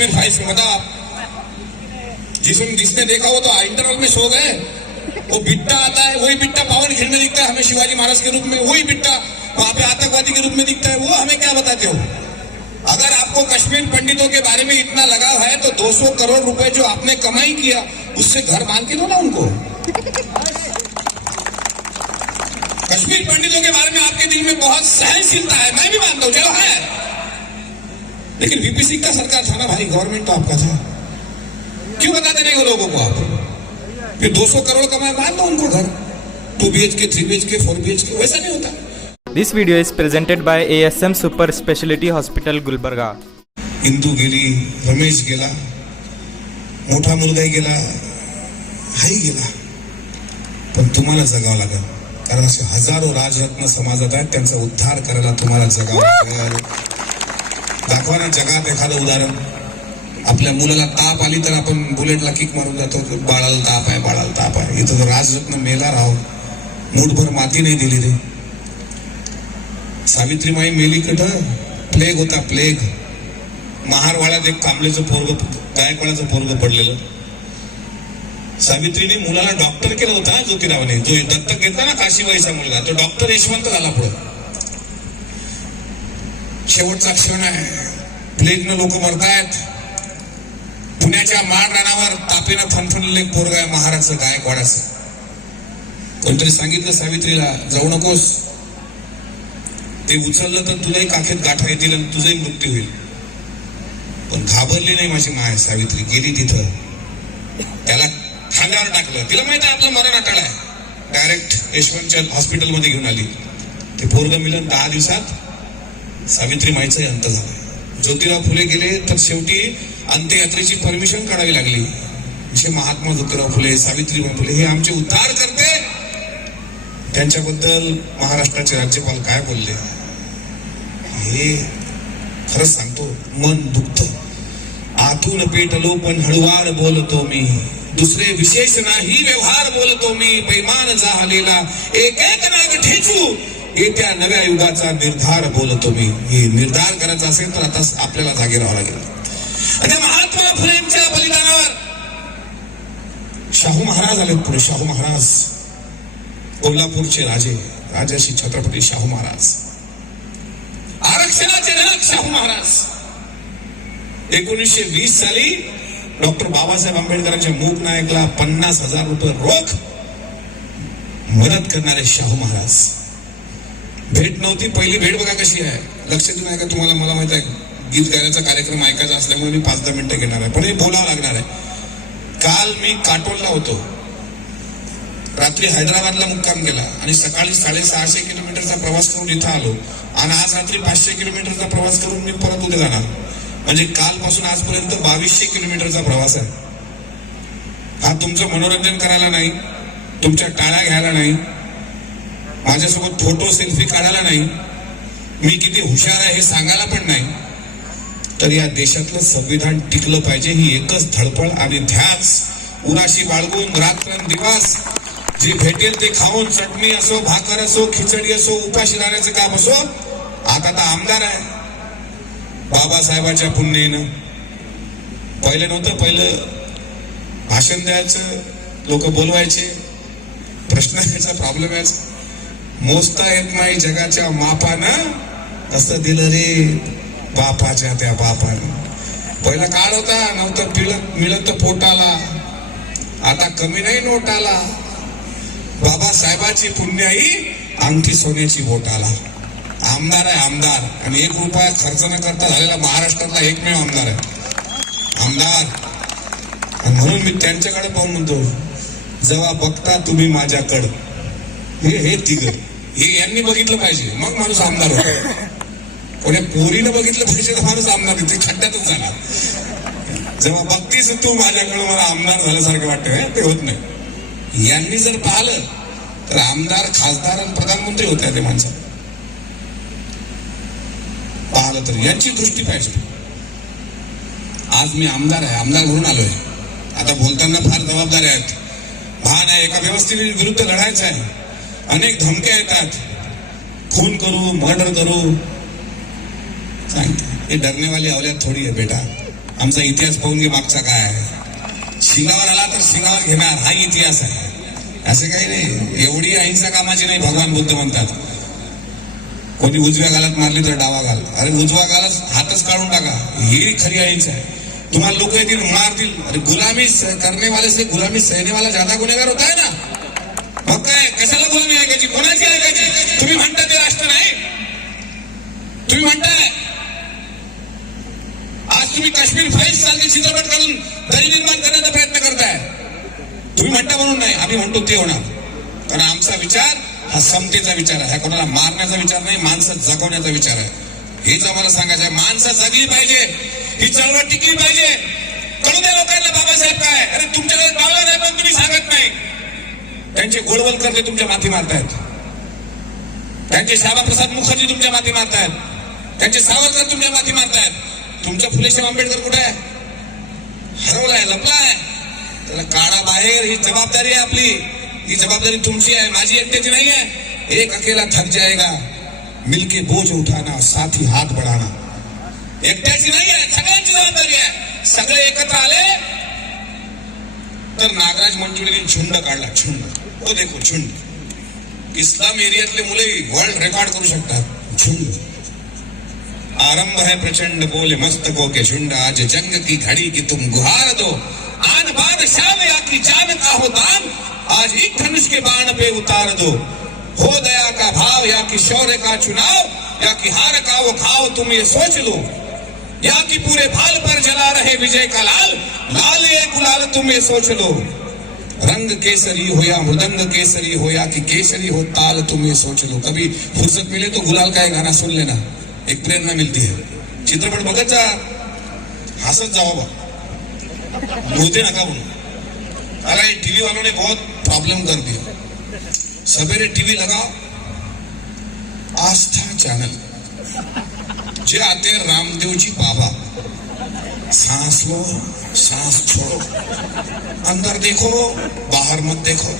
Kashmir files में, बताओ आप। जिसने देखा हो तो इंटरवल में सो गए। वो बिट्टा आता है, वही बिट्टा पावन खिल में दिखता है हमें शिवाजी महाराज के रूप में, वही बिट्टा वहां पे आतंकवादी के रूप में दिखता है। वो हमें क्या बताते हो? अगर आपको कश्मीर पंडितों के बारे में इतना लगाव है तो 200 करोड़ रुपए जो आपने कमाई किया उससे घर मान के दो ना उनको। कश्मीर पंडितों के बारे में आपके दिल में बहुत सहनशीलता है, मैं भी मानता हूं, चलो है, लेकिन वीपी सिंह का सरकार था ना भाई, गवर्नमेंट तो आपका था। क्यों बताते नहीं वो लोगों को आप? फिर 200 करोड़ कमाए, मान लो उनको घर, 2 BHK, 3 BHK, 4 BHK, वैसा नहीं होता। This video is presented by ASM Super Speciality Hospital Gulbarga. Indu गेली, रमेश गेला, मोठा मुलगाही गेला, हाही गेला, पण तुम्हाला जगावं लागेल, कारण असे हजारो राजरत्न समाजात आहेत, त्यांचा उद्धार करायला तुम्हाला जगावं लागेल। दाखवा ना जगात एखादं उदाहरण। आपल्या मुलाला ताप आली तर आपण बुलेटला किक मारून जातो, बाळाला ताप आहे, बाळाला ताप आहे। इथं राजरत्न मेला राव, मूठभर माती नाही दिली रे। सावित्रीमाई मेली कुठं? प्लेग होता, प्लेग। महारवाड्यात एक कांबळेचं पोरग, गायकवाडाचं पोरग पडलेलं। सावित्रीने मुलाला डॉक्टर केलं होतं ना ज्योतिरावने, जो दत्तक घेतला ना काशीबाईचा मुलगा, तो डॉक्टर यशवंत झाला पुढे। शेवटचा क्षण आहे, प्लेगनं लोक मरतायत। पुण्याच्या माळ रानावर तापीनं फनफनलेलं एक पोरग आहे महाराजचं, गायकवाडाचं। कोणतरी सांगितलं सावित्रीला जाऊ नकोस, ते उचललं तर तुलाही काखेत गाठा येतील आणि तुझाही मृत्यू होईल। पण घाबरली नाही माझी माय सावित्री, गेली तिथं, त्याला खांद्यावर टाकलं। तिला माहिती आहे आपलं मरण अटळ आहे, डायरेक्ट यशवंतच्या हॉस्पिटलमध्ये घेऊन आली। ते पोरग मिलन 10 दिवसात सावित्रीमाईचाही अंत झाला। ज्योतिराव फुले गेले तर शेवटी अंत्ययात्रेची परमिशन काढावी लागली। जे महात्मा ज्योतिराव फुले, सावित्रीबाई फुले हे आमचे उद्धार करते, त्यांच्याबद्दल महाराष्ट्राचे राज्यपाल काय बोलले हे खरंच सांगतो, मन दुखतं। आतून पेटलो पण हळुवार बोलतो मी, दुसरे विशेष नाही व्यवहार बोलतो मी। बैमान झालेला एक एक नाग ठेचू, येत्या नव्या युगाचा निर्धार बोलतो मी। हे निर्धार करायचा असेल तर आता आपल्याला जागे राहावं लागेल। आणि महात्मा फुलेंच्या बलिदानावर शाहू महाराज आले पुढे। शाहू महाराज कोल्हापूरचे राजे, राजर्षी छत्रपती शाहू महाराज, आरक्षणाचे जनक शाहू महाराज। 1920 साली डॉक्टर बाबासाहेब आंबेडकरांच्या मूक नायकला 50,000 रुपये रोख मदत करणारे शाहू महाराज। भेट नव्हती, पहिली भेट बघा कशी आहे, लक्ष देऊन ऐका। तुम्हाला, मला माहित आहे गीत गाण्याचा कार्यक्रम ऐकायचा असल्यामुळे मी 5-10 मिनिटं घेणार आहे, पण हे बोलावं लागणार आहे। काल मी काटोलला होतो, रात्री हैदराबादला मुक्काम केला आणि सकाळी 650 किलोमीटरचा प्रवास करून इथं आलो, आणि आज रात्री 500 किलोमीटरचा प्रवास करून मी परत उद्या जाणार। म्हणजे कालपासून आजपर्यंत 2200 किलोमीटरचा प्रवास आहे। हा तुमचं मनोरंजन करायला नाही, तुमच्या टाळ्या घ्यायला नाही, माझ्यासोबत फोटो सेल्फी काढायला नाही, मी किती हुशार आहे हे सांगायला पण नाही, तर या देशातलं संविधान टिकलं पाहिजे ही एकच धडपड आणि ध्यास उराशी बाळगून रात्रंदिवस जे भेटेल ते खाऊन, चटणी असो, भाकर असो, खिचडी असो, उपाशी राहण्याचं काम असो। आता तर आमदार आहे बाबासाहेबाच्या पुण्यानं। पहिलं नव्हतं, पहिलं भाषण द्यायचं, लोक बोलवायचे, प्रश्न द्यायचा, प्रॉब्लेम यायचा, मोजता येत नाही जगाच्या मापानं, असं दिलं रे बापाच्या त्या बापानं। पहिला काळ होता, नव्हतं मिळत तर पोटाला, आता कमी नाही नोटाला। बाबासाहेबाची पुण्याई अंगठी सोन्याची बोटाला। आमदार आहे आमदार, आणि 1 रुपया खर्च न करता झालेला महाराष्ट्रातला एकमेव आमदार आहे, आमदार। आणि म्हणून मी त्यांच्याकडे पाहून म्हणतो, जेव्हा बघता तुम्ही माझ्याकडं, हे तिघ हे यांनी बघितलं पाहिजे, मग माणूस आमदार होतो। कोण्या पोरीनं बघितलं पाहिजे तर माणूस आमदार होते, खड्ड्यातच जाणार। जेव्हा बघतीस तू माझ्याकडे, मला आमदार झाल्यासारखं वाटतं, ते होत नाही। यांनी जर पाहिलं तर आमदार, खासदार आणि प्रधानमंत्री होत्या ते माणसं, पाहिलं तर यांची दृष्टी पाहिजे। आज मी आमदार आहे, आमदार म्हणून आलोय। आता बोलताना फार जबाबदारी आहेत, भान आहे, एका व्यवस्थेविरुद्ध लढायचं आहे। अनेक धमक्या येतात, खून करू, मर्डर करू, सांगते हे डरने वाली औलाद थोड़ी है बेटा, आमचा इतिहास पाहून घे मागचा काय आहे. शिंगावर आला तर शिंगावर घेणार, हा इतिहास आहे. असं काही नाही, एवढी अहिंसा कामाची नाही. भगवान बुद्ध म्हणतात कोणी उजव्या गालात मारली तर डावा गाल, अरे उजवा गालाच हातच काढून टाका, ही खरी अहिंसा आहे. तुम्हाला लोक येतील मारतील, अरे गुलामी करने वाले से गुलामी सहने वाला ज्यादा गुन्हेगार होता है ना. मग काय, कशाला गुलामी ऐकायची, कोणाची ऐकायची. तुम्ही म्हणता ते राष्ट्र नाही, तुम्ही म्हणताय आज तुम्ही काश्मीर फाईल्स सारखे चित्रपट काढून दरी निर्माण करण्याचा प्रयत्न करताय. तुम्ही म्हणता म्हणून नाही, आम्ही म्हणतो ते होणार. कारण आमचा विचार हा समतेचा विचार आहे, हा कोणाला मारण्याचा विचार नाही, माणसं जगवण्याचा विचार आहे. हेच आम्हाला सांगायचं आहे. माणसं जगली पाहिजे, ही चळवळ टिकली पाहिजे. कळू द्या लोकांना बाबासाहेब काय. अरे तुमच्याकडे बाबा नाही पण तुम्ही सांगत नाही. त्यांचे गोळवल करते तुमच्या माथी मारतायत, त्यांचे श्यामाप्रसाद मुखर्जी तुमच्या माथी मारतायत, त्यांचे सावरकर तुमच्या माथी मारतायत. तुमच्या फुलेशाह आंबेडकर कुठे आहे, हरवलाय, लपलाय. त्याला काढा बाहेर. ही जबाबदारी आहे आपली, ही जबाबदारी तुमची आहे, माझी एकट्याची नाही आहे. एक अकेला थक जाएगा, मिलके बोझ उठाना, साथ ही हात बढ़ाना. एकट्याची नाही आहे, सगळ्यांची जबाबदारी आहे. सगळे एकत्र आले तर नागराज मंजुळेने झुंड काढला, झुंड. हो देखो झुंड. इस्लाम एरियातले मुले वर्ल्ड रेकॉर्ड करू शकतात. झुंड. आरंभ है प्रचंड बोले मस्तकों के झुंड, आज जंग की घड़ी की तुम गुहार दो. आन बान शान या की जान का हो दान, आज एक धनुष के बाण पे उतार दो. हो दया का भाव या कि शौर्य का चुनाव, या कि हार का वो घाव तुम ये सोच लो. या कि पूरे भाल पर जला रहे विजय का लाल, लाल ये गुलाल तुम ये सोच लो. रंग केसरी हो या मृदंग केसरी हो, या कि केसरी हो ताल तुम ये सोच लो. कभी फुर्सत मिले तो गुलाल का एक गाना सुन लेना, एक प्रेरणा मिलती है. चित्रपट बघत जा, हसत जाओ बा, बोलते नका म्हणून. अरे टीवी वालों ने बहुत प्रॉब्लम कर दिया. सवेरे टीवी लगाओ, आस्था चैनल, जे आते हैं रामदेव जी बाबा. सांस लो, सांस छोड़ो, अंदर देखो, बाहर मत देखो.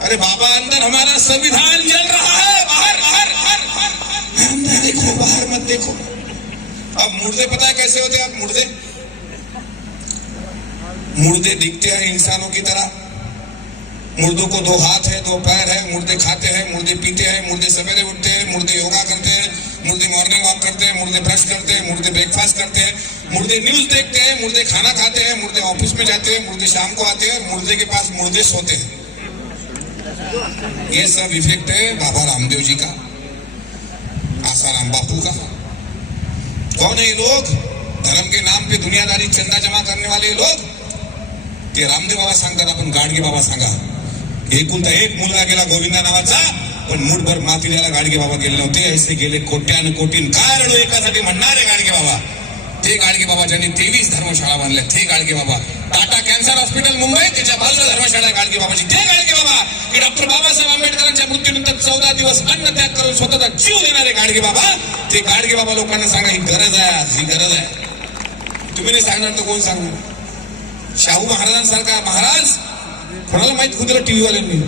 अरे बाबा, अंदर हमारा संविधान जल रहा है, बाहर बाहर बाहर अंदर देखो, बाहर मत देखो. अब मुर्दे पता है कैसे होते हैं. अब मुर्दे दिखते हैं इंसानों की तरह. मुर्दों को 2 हाथ है, 2 पैर है. मुर्दे खाते हैं, मुर्दे पीते हैं, मुर्दे सवेरे उठते हैं, मुर्दे योगा करते हैं, मुर्दे मॉर्निंग वॉक करते हैं, मुर्दे ब्रश करते हैं, मुर्दे ब्रेकफास्ट करते हैं, मुर्दे न्यूज देखते हैं, मुर्दे खाना खाते हैं, मुर्दे ऑफिस में जाते हैं, मुर्दे शाम को आते हैं, मुर्दे के पास मुर्दे सोते हैं. ये सब इफेक्ट है बाबा रामदेव जी का, आसाराम बापू का. कौन है ये लोग? धर्म के नाम पे दुनियादारी चंदा जमा करने वाले लोग. ते रामदेव बाबा सांगतात, आपण गाडगे बाबा सांगा. एकुलता एक मुलगा गेला गोविंदा नावाचा, पण मूठभर माती द्यायला गाडगे बाबा गेले नव्हते. ऐसे गेले कोट्यान कोटीन. काय रडू एकासाठी म्हणणारे गाडगे बाबा. ते गाडगे बाबा ज्यांनी 23 धर्मशाळा बांधल्या, ते गाडगे बाबा. टाटा कॅन्सर हॉस्पिटल मुंबई, त्याच्या बाजूला धर्मशाळा गाडगे बाबाची. ते गाडगे बाबा की डॉक्टर बाबासाहेब आंबेडकरांच्या मृत्यूनंतर 14 दिवस अन्न त्याग करून स्वतःचा जीव देणारे गाडगे बाबा. ते गाडगे बाबा लोकांना सांगा, ही गरज आहे, आज ही गरज आहे. तुम्ही नाही सांगणार तर कोण सांगणार? शाहू महाराजांसारखा महाराज कोणाला माहित खुदला टीव्ही वाल्यांनी.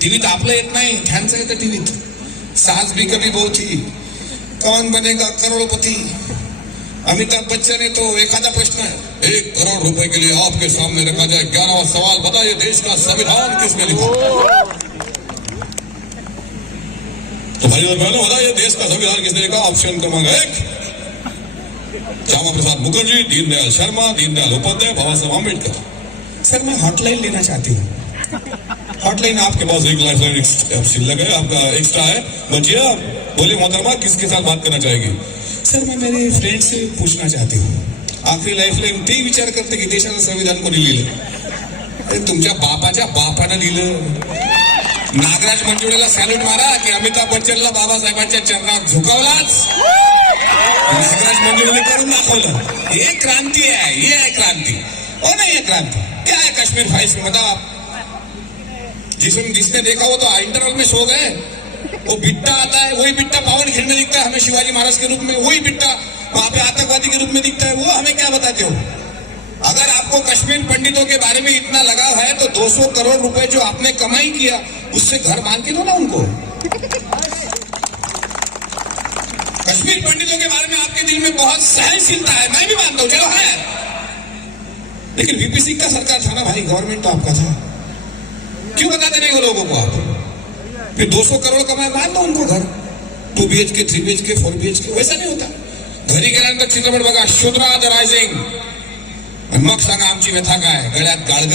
टीव्हीत आपलं येत नाही, त्यांचं येतं टीव्हीत. सास भी कभी बहू थी, कौन बनेगा करोड़पति. अमिताभ बच्चन है तो एखादा प्रश्न है, 1 करोड़ रुपए के लिए आपके सामने रखा जाए 11वां सवाल, बताइए देश का संविधान किसने लिखा. तो भाई और बहनों, बताइए देश का संविधान किसने लिखा. ऑप्शन क्रमांक 1 श्यामा प्रसाद मुखर्जी, दीनदयाल शर्मा, दीनदयाल उपाध्याय, बाबा साहब आम्बेडकर. सर मैं हॉटलाइन लेना चाहती हूँ. हॉटलाइन आपके पास एक लाइफलाइन शिल्लक है, आपका एक्स्ट्रा है, बचिए आप. बोले मोहतरमा, किसके साथ बात करना चाहेगी. सर मैं मेरे फ्रेंड से पूछना चाहती हूँ. आखरी लाईफलाईन ते विचार करते की देशाचं संविधान कोणी लिहिलं. अरे तुमच्या बापाच्या बापानं लिहिलं. नागराज मंजुळेला सॅल्यूट मारा की अमिताभ बच्चनला बाबासाहेबांच्या चरणात झुकावलाच. नागराज मंजुळेने करून दाखवलं. ये क्रांति है, ये है क्रांति. और नहीं है क्रांति. क्या है कश्मीर फाइल्स में बताओ आप. जिसने देखा वो तो इंटरवल में सो गए. वो बिट्टा आता है, वही बिट्टा पावन खिंड में दिखता है हमें शिवाजी महाराज के रूप में. वही बिट्टा वहां पे आतंकवादी के रूप में दिखता है. वो हमें क्या बताते हो. अगर आपको कश्मीर पंडितों के बारे में इतना लगाव है तो 200 करोड़ रुपए जो आपने कमाई किया उससे घर बांध के दो ना उनको. कश्मीर पंडितों के बारे में आपके दिल में बहुत सहनशीलता है, मैं भी मानता हूं, चलो है, लेकिन वीपी सिंह का सरकार था ना भाई, गवर्नमेंट तो आपका था, क्यों बताते नहीं वो लोगों को आप? फिर 200 करोड़ कमाए, मान दो उनको घर, 2 BHK 3 BHK 4 BHK, वैसा नहीं होता. घरी गेल्यानंतर चित्रपट बघा, शूद्रा द रायझिंग, आणि मग सांगा आमची व्यथा काय. गळ्यात गाळग,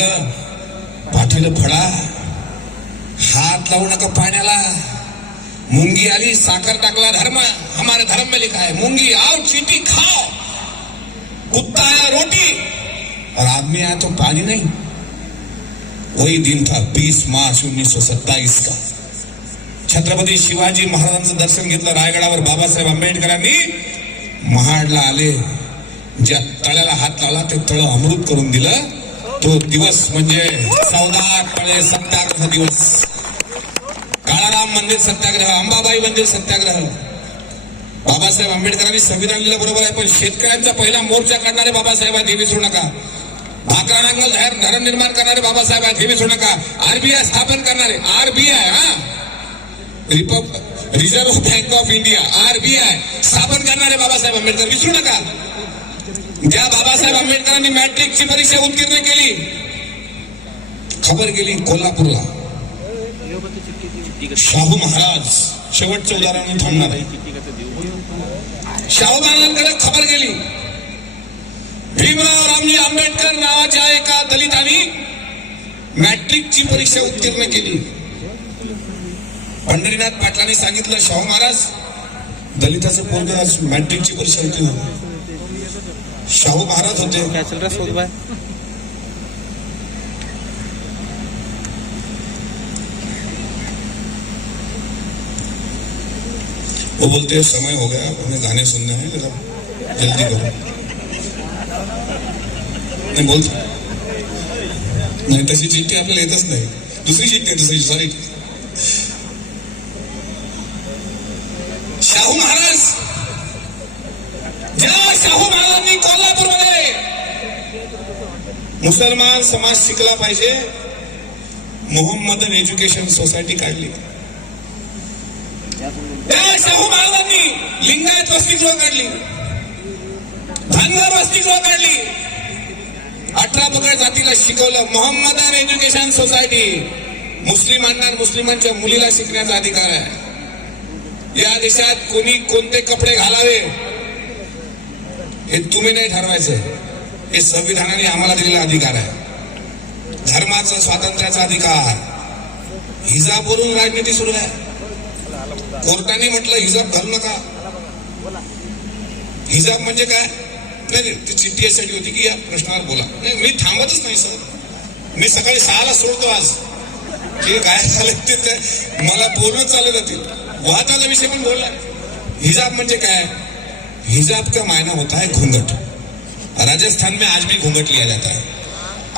पाठीला फळा, हात लावू नका पाण्याला, मुंगी आली, साखर टाकला, धर्म, हमारे धर्म में लिखा है मुंगी आओ चींटी खाओ, कुत्ता आया रोटी और आदमी आया तो पानी नहीं. वही दिन था 20 मार्च 1927 का. छत्रपती शिवाजी महाराजांचं दर्शन घेतलं रायगडावर. बाबासाहेब आंबेडकरांनी महाडला आले, ज्या तळ्याला हात लावला ते तळ अमृत करून दिलं. तो दिवस म्हणजे 14 तळे सत्याग्रह दिवस. काळाराम मंदिर सत्याग्रह, अंबाबाई मंदिर सत्याग्रह. बाबासाहेब आंबेडकरांनी संविधान लिहिलं बरोबर आहे, पण शेतकऱ्यांचा पहिला मोर्चा काढणारे बाबासाहेब आहेत, हे विसरू नका. भाकरा नांगल धरण निर्माण करणारे बाबासाहेब आहेत, हे विसरू नका. RBI स्थापन करणारे, RBI reserve bank of India, RBI स्थापन करणारे बाबासाहेब आंबेडकर, विसरू नका. ज्या बाबासाहेब आंबेडकरांनी मॅट्रिकची परीक्षा उत्तीर्ण केली, खबर गेली कोल्हापूरला. शाहू महाराज, शेवटचं उदाहरण थांबणार आहे. शाहू महाराजांकडे खबर गेली, भीमराव रामजी आंबेडकर नावाच्या एका दलितांनी मॅट्रिकची परीक्षा उत्तीर्ण केली. पंढरीनाथ पाटलांनी सांगितलं, शाहू महाराज दलिताचं पोरग आज मॅट्रिकची परीक्षा उत्तीर्ण. शाहू महाराज होते, वो बोलते हैं समय हो गया, हमें गाने सुनने हैं, जरा जल्दी करो. नाही बोलतो नाही, तशी चिठ्ठी आपल्याला येतच नाही. दुसरी चिठ्ठी आहे, दुसरी, सॉरी. शाहू महाराज, ज्या शाहू महाराजांनी कोल्हापूरमध्ये मुसलमान समाज शिकला पाहिजे, मोहम्मदन एज्युकेशन सोसायटी काढली. त्या शाहू महाराजांनी लिंगायत वसतिगृह काढली, धनगर वसतिगृह काढली, 18 पगड जातीला शिकवलं. Mohammedan education society. मुस्लिमांना मुस्लिमांच्या मुलीला शिकण्याचा अधिकार आहे. या देशात कोणी कोणते कपडे घालावे हे तुम्ही नाही ठरवायचं, हे संविधानाने आम्हाला दिलेला अधिकार आहे. धर्माचा, स्वातंत्र्याचा अधिकार. हिजाबवरून राजनीती सुरू आहे. कोर्टाने म्हटलं हिजाब घालू नका. हिजाब म्हणजे काय? नाही, ती चिठ्ठी यासाठी होती की या प्रश्नावर बोला. नाही, मी थांबतच नाही सर, मी सकाळी 6ला सोडतो. आज जे काय झालं ते मला बोलणं चालू जातील. वाहताचा विषय पण बोलला. हिजाब म्हणजे काय? हिजाब का मायना होता है घूंघट. राजस्थान में आज भी घूंघट लिया जाता है.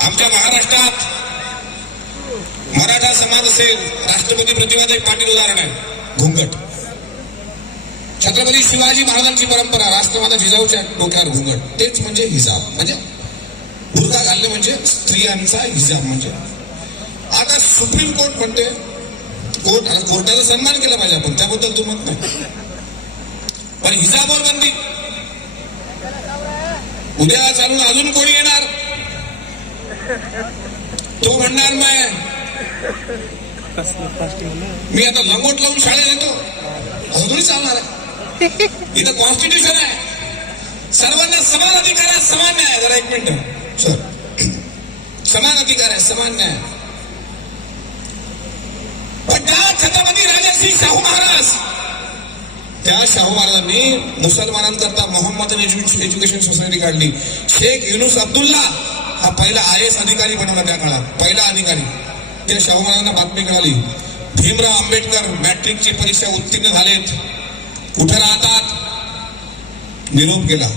आमच्या महाराष्ट्रात मराठा समाज असेल, राष्ट्रपती प्रतिभाताई पाटील उदाहरण आहे, घूंघट. छत्रपती शिवाजी महाराजांची परंपरा, राष्ट्रमाता जिजाऊच्या डोक्यावर घूंघट, तेच म्हणजे हिजाब. म्हणजे बुरखा घालणे म्हणजे स्त्रियांचा हिजाब. म्हणजे आता सुप्रीम कोर्ट म्हणते, कोर्टाचा सन्मान केला पाहिजे आपण, त्याबद्दल तू म्हणत नाही, पण हिजाबवर बंदी. उद्या चालून अजून कोणी येणार, तो म्हणणार मी आता लंगोट लावून शाळेत येतो, असं थोडी चालणार आहे. इथं कॉन्स्टिट्यूशन आहे, सर्वांना समान अधिकार आहे, समान न्याय. जरा 1 मिनिट सर, समान अधिकार आहे, समान न्याय. पण त्या छत्रपती राजर्षी शाहू महाराज, त्या शाहू महाराजांनी मुसलमानांकरता मोहम्मदन एज्युकेशन सोसायटी काढली. शेख युनुस अब्दुल्ला हा पहिला IAS अधिकारी बनवला त्या काळात, पहिला अधिकारी. त्या शाहू महाराजांना बातमी कळाली, भीमराव आंबेडकर मॅट्रिकची परीक्षा उत्तीर्ण झालेत, कुठे राहतात? निरोप केला.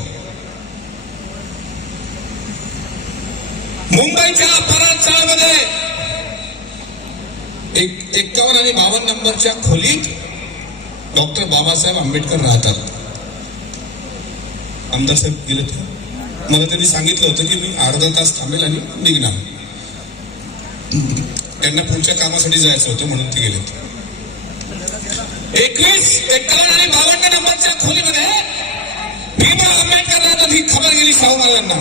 मुंबईच्या परळ चाळमध्ये 51 आणि 52 नंबरच्या खोलीत डॉक्टर बाबासाहेब आंबेडकर राहतात. आमदार साहेब गेले होते, मला त्यांनी सांगितलं होतं की मी अर्धा तास थांबेल आणि निघणार. त्यांना पुढच्या कामासाठी जायचं होतं म्हणून ते गेले. 21, 51 आणि 52 नंबरच्या खोलीमध्ये भीमराव आंबेडकर राहतात ही खबर गेली शाहू महाराजांना.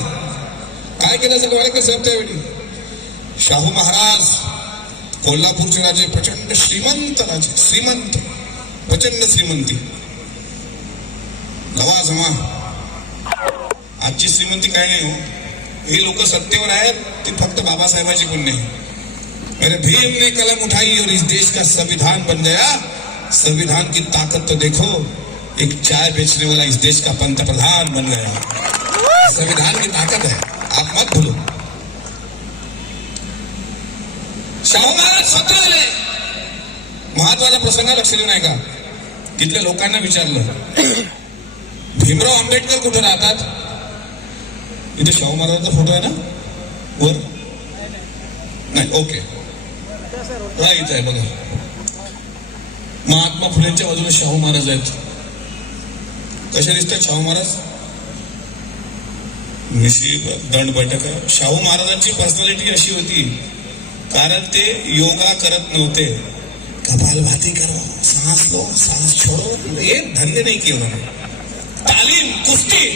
काय केलं असेल वाळेकर साहेब त्यावेळी? शाहू महाराज कोल्हापूरचे राजे, प्रचंड श्रीमंत राजे, श्रीमंत, प्रचंड श्रीमंती, लवाजमा. आजची श्रीमंती काय नाही हो, हे लोक सत्तेवर आहेत ती फक्त बाबासाहेबांची पुण्य आहे. मेरे भीम ने कलम उठाई और इस देश का संविधान बन गया. संविधान की ताकत तो देखो, एक चाय बेचने वाला इस देश का पंतप्रधान बन गया. संविधान की ताकत है, आप मत भूलो. शाहू महाराज स्वतः आले. महत्वाचा प्रसंग लक्ष देऊ नाही का? तिथल्या लोकांना विचारलं भीमराव आंबेडकर कुठे राहतात? इथे शाहू महाराजांचा फोटो आहे ना वर? नाही, ओके, इथं आहे बघा. महात्मा फुलेंच्या बाजूला शाहू महाराज आहेत. कशा दिसतात शाहू महाराज? मिशी दंड बैठक. शाहू महाराजांची पर्सनॅलिटी अशी होती, कारण ते योगा करत नव्हते. कपालभाती करो, सांस लो, सांस छोड़ो, ये धंदे नहीं किए उन्होंने. तालीम, कुस्ती,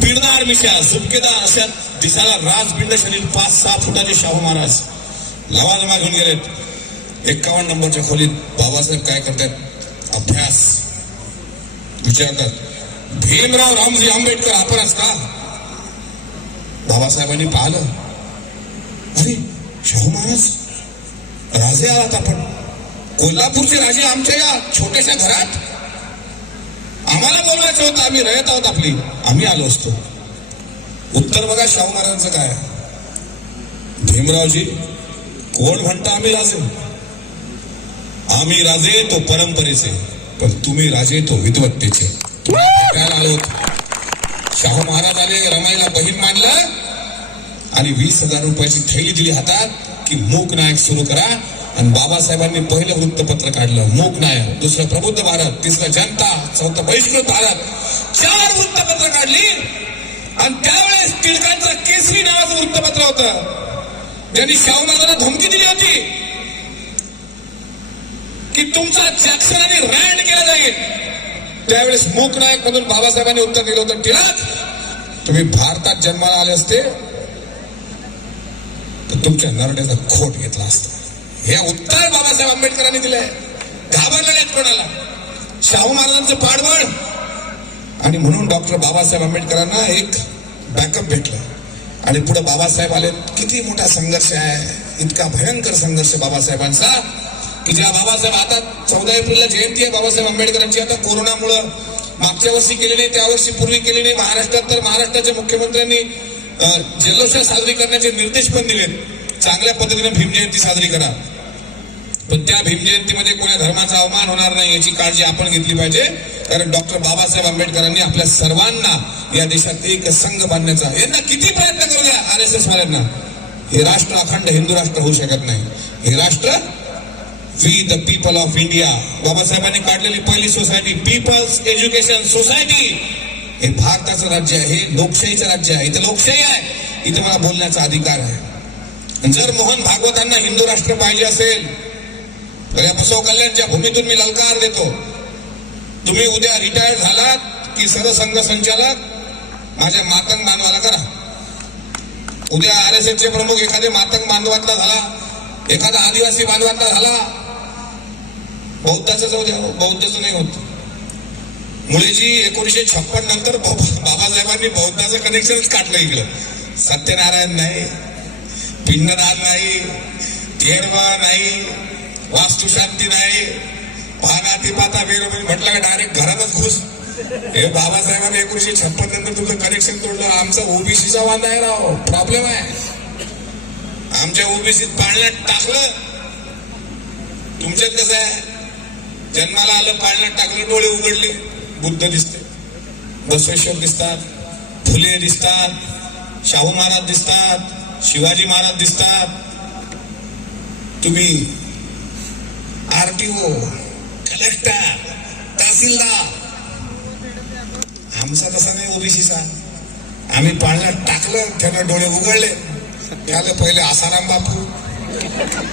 पिळदार मिशा, झुपकेदार अशा दिसाला राजबिंड शरीर, 5-6 फुटाचे शाहू महाराज लवाजमा घेऊन गेलेत. 51 नंबरच्या खोलीत बाबासाहेब काय करतात? अभ्यास. विचारतात भीमराव रामजी आंबेडकर आपणच का? बाबासाहेबांनी पाहिलं, अरे शाहू महाराज राजे आहात आपण, कोल्हापूरचे राजे आमच्या या छोट्याशा घरात. आम्हाला बोलवायचं होतं, आम्ही रयत आहोत आपली, आम्ही आलो असतो. उत्तर बघा शाहू महाराजांचं काय? भीमरावजी कोण म्हणता आम्ही राजे? आम्ही राजे तो परंपरेचे, पण तुम्ही राजे तो विद्वत्तेचे. भेटायला आलो. शाहू महाराज आले, रमाईला बहीण मानलं आणि 20,000 रुपयाची थैली दिली हातात की मूक नायक सुरू करा. आणि बाबासाहेबांनी पहिलं वृत्तपत्र काढलं, मूक नायक. दुसरं प्रबुद्ध भारत, तिसरं जनता, चौथं बहिष्कृत भारत. 4 वृत्तपत्र काढली. आणि त्यावेळेस टिळकांचं केसरी नावाचं वृत्तपत्र होतं, ज्यांनी शाहू महाराजांना धमकी दिली होती की तुमचा जॅक्सन आणि रँड केला जाईल. त्यावेळेस मूक नायक म्हणून बाबासाहेबांनी उत्तर दिलं होतं, टिळक तुम्ही भारतात जन्माला आले असते तर तुमच्या नरड्याचा खोट घेतला असता. हे उत्तर बाबासाहेब आंबेडकरांनी दिलंय. घाबरले नाहीत कोणाला. शाहू महाराजांचं पाठबळ. आणि म्हणून डॉक्टर बाबासाहेब आंबेडकरांना एक बॅकअप भेटलं. आणि पुढे बाबासाहेब आले. किती मोठा संघर्ष आहे, इतका भयंकर संघर्ष बाबासाहेबांचा की ज्या बाबासाहेब आता 14 एप्रिलला जयंती आहे बाबासाहेब आंबेडकरांची. आता कोरोनामुळं मागच्या वर्षी केली नाही, त्या वर्षी पूर्वी केली नाही. महाराष्ट्रात तर महाराष्ट्राच्या मुख्यमंत्र्यांनी जल्लोष साजरी करण्याचे निर्देश पण दिलेत. चांगल्या पद्धतीने भीम जयंती साजरी करा, पण त्या भीम जयंतीमध्ये कोणा धर्माचा अवमान होणार नाही याची काळजी आपण घेतली पाहिजे. कारण डॉक्टर बाबासाहेब आंबेडकरांनी आपल्या सर्वांना या देशात एक संघ बांधण्याचा, यांना किती प्रयत्न करू द्या RSS वाल्यांना, हे राष्ट्र अखंड हिंदू राष्ट्र होऊ शकत नाही. हे राष्ट्र we the people of India. बाबासाहेबांनी काढलेली पहिली सोसायटी पीपल्स एज्युकेशन सोसायटी. हे भारताचं राज्य आहे, हे लोकशाहीचं राज्य आहे. इथं लोकशाही आहे, इथं मला बोलण्याचा अधिकार आहे. जर मोहन भागवतांना हिंदू राष्ट्र पाहिजे असेल तर या बसव कल्याणच्या भूमीतून मी ललकार देतो, तुम्ही उद्या रिटायर झालात की सरसंघ संचालक माझ्या मातंग बांधवाला करा. उद्या RSSचे प्रमुख एखादे मातंग बांधवातला झाला, एखादा आदिवासी बांधवातला झाला, बौद्धाचं जाऊ द्या, बौद्धचं नाही होत. मुळेजी 1956 नंतर बाबासाहेबांनी बौद्धाचं कनेक्शनच काढलं इकडं. सत्यनारायण नाही, पिंडदान नाही, थेरवा नाही, वास्तुशांती नाही, पाहनाती पाता बेरोबरी म्हटलं का डायरेक्ट घरातच घुस. हे बाबासाहेबांनी 1956 नंतर तुझं कनेक्शन तोडलं. आमचा ओबीसीचा वाद आहे राव, प्रॉब्लेम आहे. आमच्या ओबीसीत पाळण्यात टाकलं. तुमच्यात कसं आहे, जन्माला आलं, पाळण्यात टाकलं, डोळे उघडले, बुद्ध दिसते, बसवेश्वर दिसतात, फुले दिसतात, शाहू महाराज दिसतात, शिवाजी महाराज दिसतात. तुम्ही RTO, कलेक्टर, तहसीलदार. आमचा तसा नाही ओबीसीचा. आम्ही पाळण्यात टाकलं, त्यानं डोळे उघडले, त्याला पहिले आसाराम बापू,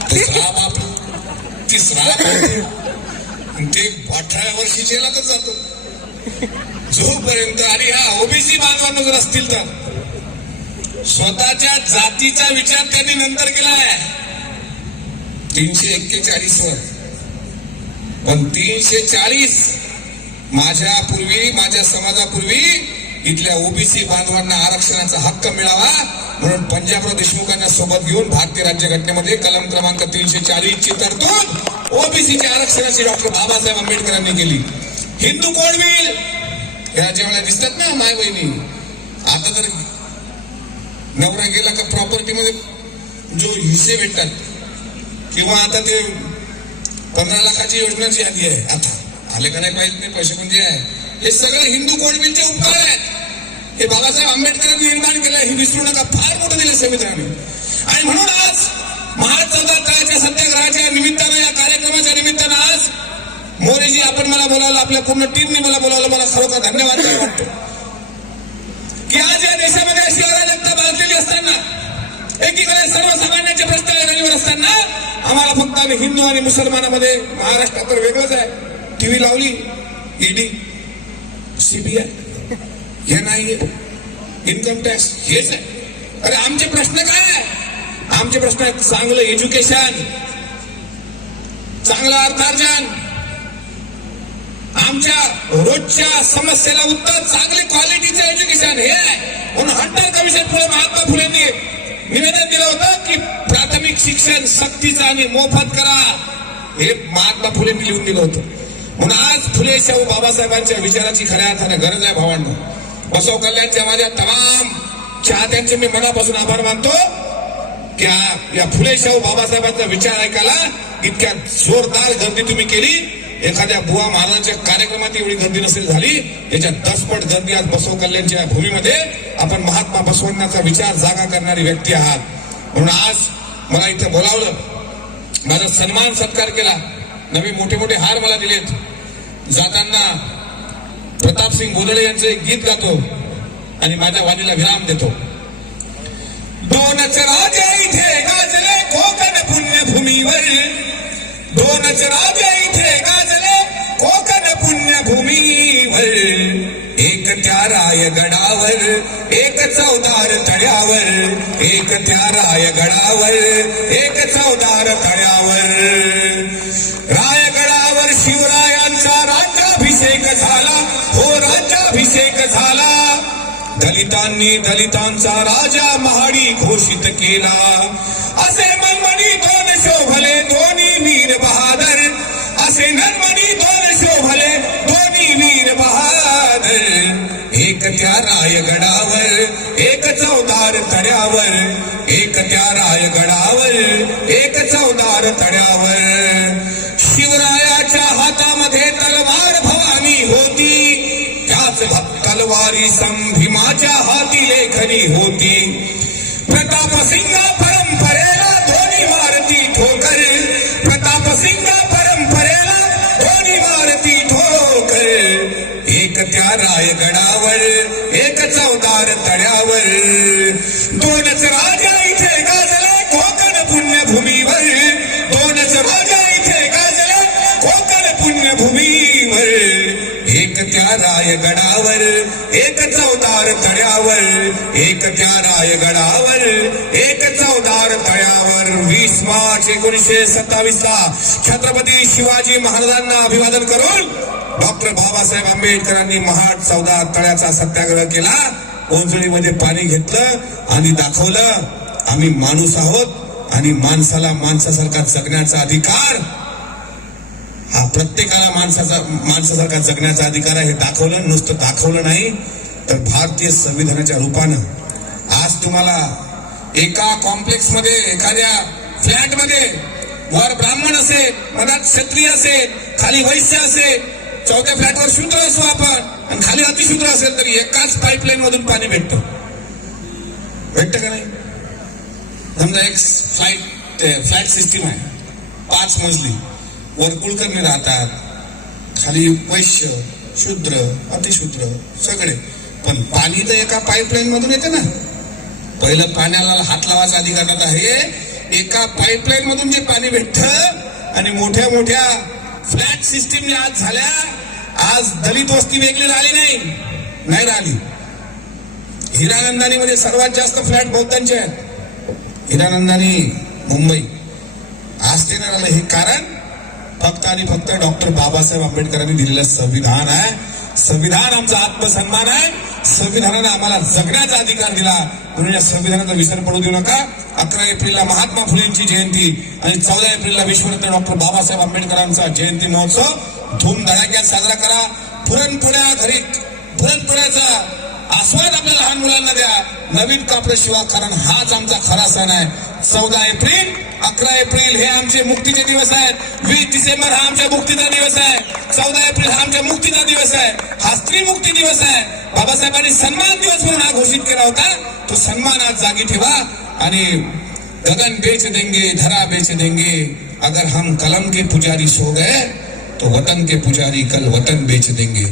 दुसरा बापू, तिसरा बापू, आणि ते 18 वर्षी जेलातच जातो जोपर्यंत. आणि ह्या ओबीसी बांधवांना जर असतील तर स्वतःच्या जातीचा विचार त्यांनी नंतर केलाय 341 वर. पण 340 माझ्यापूर्वी, माझ्या समाजापूर्वी इथल्या ओबीसी बांधवांना आरक्षणाचा हक्क मिळावा म्हणून पंजाबराव देशमुखांना सोबत घेऊन भारतीय राज्यघटनेमध्ये कलम क्रमांक 340 ची तरतूद ओबीसीच्या आरक्षणाची डॉक्टर बाबासाहेब आंबेडकरांनी केली. हिंदू कोण होईल या ज्यावेळेला दिसतात ना माय बहिणी. आता तर नवरा गेला का प्रॉपर्टी मध्ये जो हिस्से भेटतात, किंवा आता ते 15 लाखाची योजना जी आली आहे, आता आले का नाही पाहिजे नाही पैसे, पण जे आहे हे सगळे हिंदू कोडबिलचे उपकार आहेत. हे बाबासाहेब आंबेडकरांनी निर्माण केलं, हे विसरू नका. फार मोठं दिलं संविधानाने. आणि म्हणून आज महाराज चौदा तळ्याच्या सत्याग्रहाच्या निमित्तानं, या कार्यक्रमाच्या निमित्तानं आज मोरेजी आपण मला बोलावलं, आपल्या पूर्ण टीमने मला बोलावलं, मला खरोखर धन्यवाद वाटतो की आज या देशामध्ये अशी अराजकता बांधलेली असताना, एकीकडे सर्वसामान्यांचे प्रश्न लढवलेले असताना आम्हाला फक्त आम्ही हिंदू आणि मुसलमानामध्ये, महाराष्ट्रात तर वेगळंच आहे. टीव्ही लावली, ईडी, सीबीआय, हे नाहीये, इन्कम टॅक्स हेच आहे. अरे आमचे प्रश्न काय आहे? आमचे प्रश्न आहेत चांगलं एज्युकेशन, चांगलं अर्थार्जन, आमच्या रोजच्या समस्येला उत्तर, चांगली क्वालिटीचं एज्युकेशन हे आहे. म्हणून हंटर कमिशन पुढे महात्मा फुलेंनी निवेदन दिलं होतं की प्राथमिक शिक्षण सक्तीचं आणि मोफत करा, हे महात्मा फुलेंनी लिहून दिलं होतं. म्हणून आज फुले शाहू बाबासाहेबांच्या विचाराची खऱ्या अर्थाने गरज आहे भावांनो. बसव कल्याणच्या माझ्या तमाम चाहत्यांचे मी मनापासून आभार मानतो की या फुले शाहू बाबासाहेबांचा विचार ऐकायला इतक्या जोरदार गर्दी तुम्ही केली. एखाद्या बुवा महाराजांच्या कार्यक्रमात एवढी गर्दी नसेल झाली, याच्या 10पट गर्दी आज बसव कल्याणच्या भूमीमध्ये. आपण महात्मा बसवण्णाचा विचार जागा करणारी व्यक्ती आहात. म्हणून आज मला इथे बोलावलं, माझा सन्मान सत्कार केला, नवी मोठे मोठे हार मला दिलेत. जाताना प्रतापसिंग बोदडे यांचं एक गीत गातो आणि माझ्या वाणीला विराम देतो. दोनच राजे इथे गाजले कोकण पुण्यभूमीवर, दोनच राजे इथे गाजले कोकण पुण्यभूमीवर, एक त्या रायगडावर, एक चौदार तळ्यावर, एक त्या रायगडावर, एक चौदार तळ्यावर. रायगडावर शिवरायांचा राज्याभिषेक झाला, हो राज्याभिषेक झाला. दलितांनी दलितांचा राजा महाडी घोषित केला. असे मनमणी दोन शोभले दोन्ही वीर बहादर, असे मनमणी दोन शोभले दोन्ही वीर बहादर. एक त्या रायगडावर, एक चौदार तळ्यावर, एक त्या रायगडावर, एक चौदार तळ्यावर. शिवरायाच्या हातामध्ये तलवार भवानी होती, त्याच तलवारी संभीमाच्या हाती लेखनी होती. प्रतापसिंग परंपरेला दोन्ही मारती ठोकर, प्रतापसिंग परंपरेला दोन्ही मारती ठोकर. एक त्या रायगडावर, एक चौदार तळ्यावर. दोनच राजा इथे गाजले कोकण पुण्यभूमीवर, दोनच राजा इथे गाजले कोकण पुण्यभूमीवर. एक त्या रायगडावर, एक चौदार तळ्यावर, एक त्या रायगडावर, एक चौदार तळ्यावर. 20 मार्च 1927 ला छत्रपती शिवाजी महाराजांना अभिवादन करून डॉक्टर बाबासाहेब आंबेडकरांनी महाड चौदार तळ्याचा सत्याग्रह केला. ओंजळीमध्ये पाणी घेतलं आणि दाखवलं आम्ही माणूस आहोत आणि माणसाला माणसासारखा जगण्याचा अधिकार, हा प्रत्येकाला माणसासारखा जगण्याचा अधिकार आहे. हे दाखवलं, नुसतं दाखवलं नाही तर भारतीय संविधानाच्या रूपानं आज तुम्हाला एका कॉम्प्लेक्स मध्ये, एखाद्या फ्लॅट मध्ये वर ब्राह्मण असेल, मधात क्षत्रिय असेल, खाली वैश्य असेल, 4थ्या फ्लॅटवर शूद्र असो आपण आणि खाली अतिशूद्र असेल तरी एकाच पाईपलाईन मधून पाणी भेटतं का नाही? समजा एक फ्लॅट सिस्टीम आहे, 5 मजली, वर कुलकर्णी राहतात, खाली वैश्य, शूद्र, अतिशूद्र सगळे, पण पाणी तर एका पाईपलाईन मधून येते ना. पहिलं पाण्याला हात लावायचा अधिकार आहे. एका पाईपलाईन मधून जे पाणी भेटतं आणि मोठ्या मोठ्या फ्लॅट सिस्टीम आज झाल्या, आज दलित वस्ती वेगळी राहिली नाही राहिली. हिरानंदानी मध्ये सर्वात जास्त फ्लॅट बौद्धांचे आहेत. हिरानंदानी मुंबई आज ते नाही राहिलं. हे कारण फक्त आणि फक्त डॉक्टर बाबासाहेब आंबेडकरांनी दिलेलं संविधान आहे. संविधान आमचा आत्मसन्मान आहे. संविधानानं आम्हाला जगण्याचा अधिकार दिला, म्हणून या संविधानाचा विसर पडू देऊ नका. 11 एप्रिलला महात्मा फुलेंची जयंती आणि 14 एप्रिलला विश्वरत्न डॉक्टर बाबासाहेब आंबेडकरांचा जयंती महोत्सव धूमधडाक्यात साजरा करा. पुरणपोळ्या घरी, पुरणपोळ्याचा आस्वाद आपल्या लहान मुलांना द्या. नवीन कापड शिवा, कारण हाच आमचा खरा सण आहे. 14 एप्रिल 11 एप्रिल हे आमचे मुक्तीचे दिवस आहेत. 20 डिसेंबर हा आमच्या मुक्तीचा दिवस आहे. 14 एप्रिल हा आमच्या मुक्तीचा दिवस आहे. हा स्त्री मुक्ती दिवस आहे. बाबासाहेबांनी सन्मान दिवस म्हणून हा घोषित केला होता. तो सन्मान आज जागी ठेवा. आणि गगन बेच देंगे, धरा बेच देंगे, अगर हम कलम के पुजारी सो गए तो वतन के पुजारी कल वतन बेच देंगे.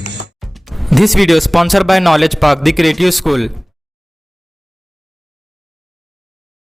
This video sponsored by Knowledge Park, the Creative School.